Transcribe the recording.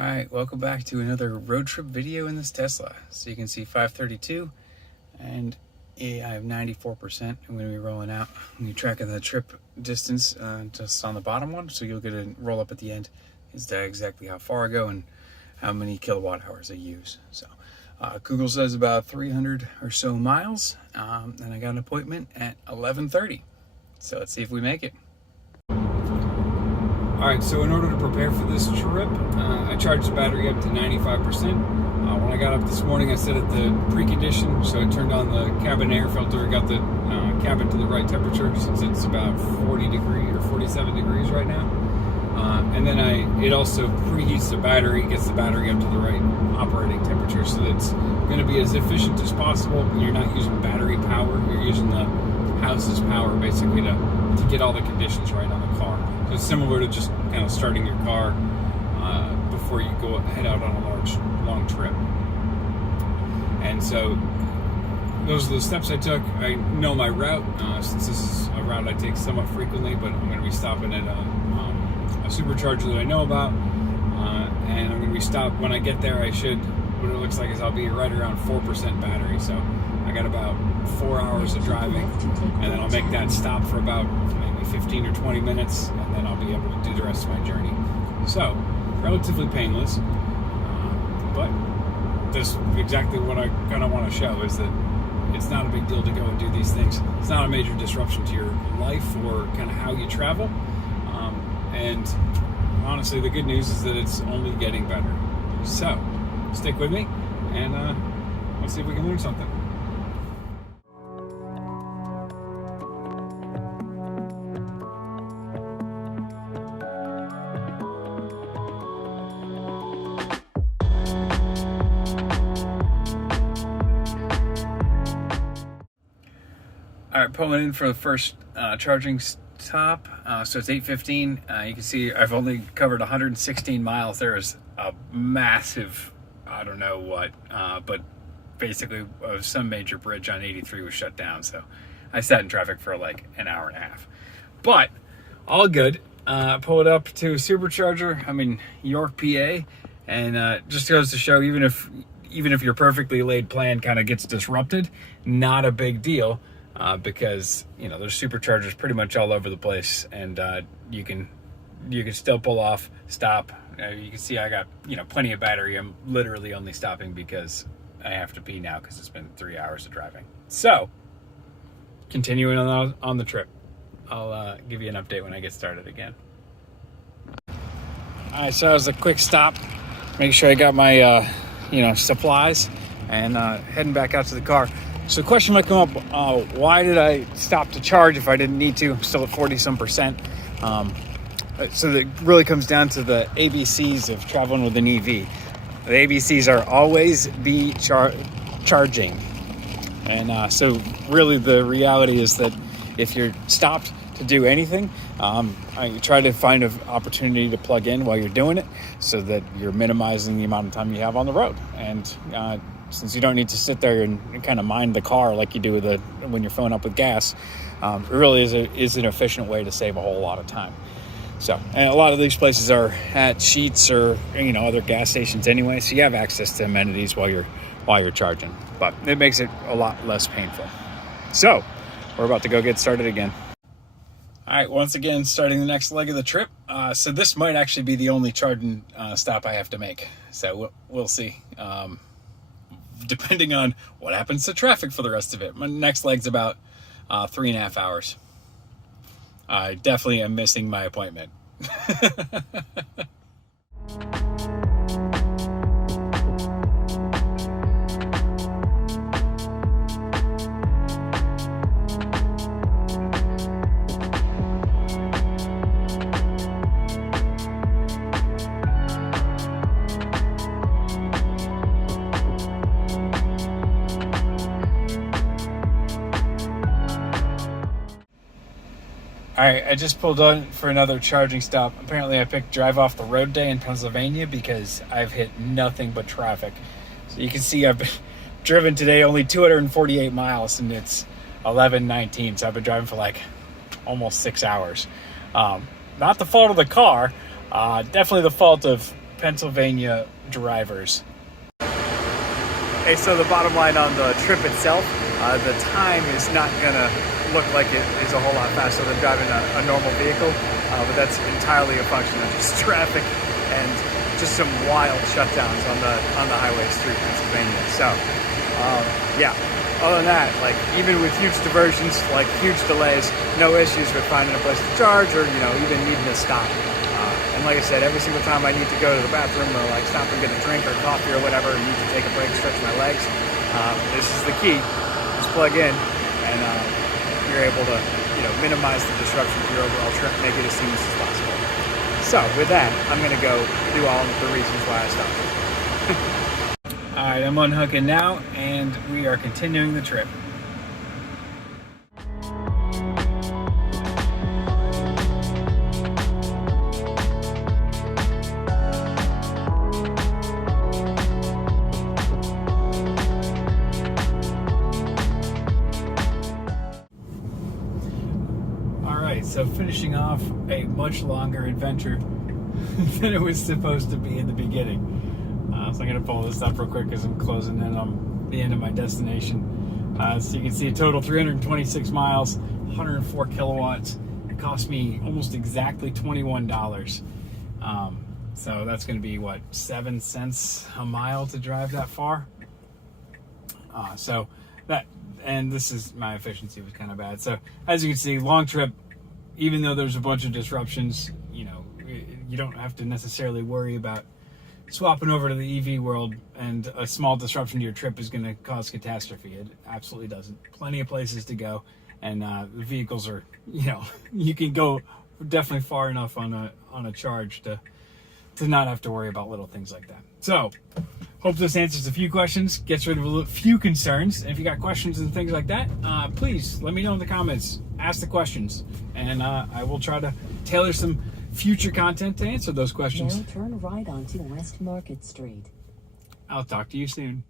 Alright, welcome back to another road trip video in this Tesla. So you can see 532 and I have 94%. I'm going to be rolling out. I'm going to be tracking the trip distance just on the bottom one, so you'll get a roll up at the end as to exactly how far I go and how many kilowatt hours I use. So Google says about 300 or so miles, and I got an appointment at 11:30. So let's see if we make it. Alright, so in order to prepare for this trip, I charged the battery up to 95%. When I got up this morning, I set it to precondition, so I turned on the cabin air filter, got the cabin to the right temperature since it's about 40 degrees or 47 degrees right now. And then it also preheats the battery, gets the battery up to the right operating temperature, so that it's going to be as efficient as possible. You're not using battery power, you're using the house's power basically to get all the conditions right on the car. So it's similar to just kind of starting your car before you head out on a long trip. And so those are the steps I took. I know my route, since this is a route I take somewhat frequently, but I'm going to be stopping at a supercharger that I know about, and I'm going to be stopped when I get there. What it looks like is I'll be right around 4% battery, so I got about 4 hours of driving, and then I'll make that stop for about maybe 15 or 20 minutes, and then I'll be able to do the rest of my journey. So, relatively painless, but that's exactly what I kind of want to show, is that it's not a big deal to go and do these things. It's not a major disruption to your life or kind of how you travel, and honestly, the good news is that it's only getting better. So, stick with me, and let's see if we can learn something. All right, pulling in for the first charging stop. So it's 8:15. You can see I've only covered 116 miles. There is a massive, I don't know what, but basically some major bridge on 83 was shut down. So I sat in traffic for like an hour and a half. But all good. Pull it up to a supercharger. I'm in York, PA, and just goes to show, even if your perfectly laid plan kind of gets disrupted, not a big deal. Because there's superchargers pretty much all over the place, and you can still pull off, stop. You can see I got plenty of battery. I'm literally only stopping because I have to pee now because it's been 3 hours of driving. So continuing on the trip, I'll give you an update when I get started again. All right, so that was a quick stop. Make sure I got my supplies, and heading back out to the car. So the question might come up, why did I stop to charge if I didn't need to? I'm still at 40-some%. So it really comes down to the ABCs of traveling with an EV. The ABCs are always be charging. And so really the reality is that if you're stopped to do anything, I try to find an opportunity to plug in while you're doing it, so that you're minimizing the amount of time you have on the road. And since you don't need to sit there and kind of mind the car like you do when you're filling up with gas, it really is an efficient way to save a whole lot of time. So, and a lot of these places are at Sheets or other gas stations anyway, so you have access to amenities while you're charging. But it makes it a lot less painful. So, we're about to go get started again. All right, once again, starting the next leg of the trip. So this might actually be the only charging stop I have to make. So we'll see. Depending on what happens to traffic for the rest of it. My next leg's about 3.5 hours. I definitely am missing my appointment. All right, I just pulled on for another charging stop. Apparently I picked drive off the road day in Pennsylvania because I've hit nothing but traffic. So you can see I've been driven today only 248 miles and it's 11:19. So I've been driving for like almost 6 hours. Not the fault of the car, definitely the fault of Pennsylvania drivers. Okay, so the bottom line on the trip itself, the time is not gonna look like it is a whole lot faster than driving a normal vehicle, but that's entirely a function of just traffic and just some wild shutdowns on the highways through Pennsylvania. So, yeah. Other than that, like even with huge diversions, like huge delays, no issues with finding a place to charge or even needing to stop. And like I said, every single time I need to go to the bathroom or like stop and get a drink or coffee or whatever, and need to take a break, stretch my legs, this is the key. Just plug in, and you're able to minimize the disruption to your overall trip, make it as seamless as possible. So with that, I'm gonna go do all of the reasons why I stopped. All right, I'm unhooking now, and we are continuing the trip. All right, so finishing off a much longer adventure than it was supposed to be in the beginning. So I'm going to pull this up real quick because I'm closing in on the end of my destination. So you can see a total 326 miles, 104 kilowatts. It cost me almost exactly $21. So that's going to be, what, 7 cents a mile to drive that far? And this is, my efficiency was kind of bad. So as you can see, long trip, even though there's a bunch of disruptions, you don't have to necessarily worry about swapping over to the EV world, and a small disruption to your trip is going to cause catastrophe. It absolutely doesn't. Plenty of places to go, and the vehicles are, you can go definitely far enough on a charge to not have to worry about little things like that. So, hope this answers a few questions, gets rid of a few concerns. And if you got questions and things like that, please let me know in the comments. Ask the questions, and I will try to tailor some future content to answer those questions. Now turn right onto West Market Street. I'll talk to you soon.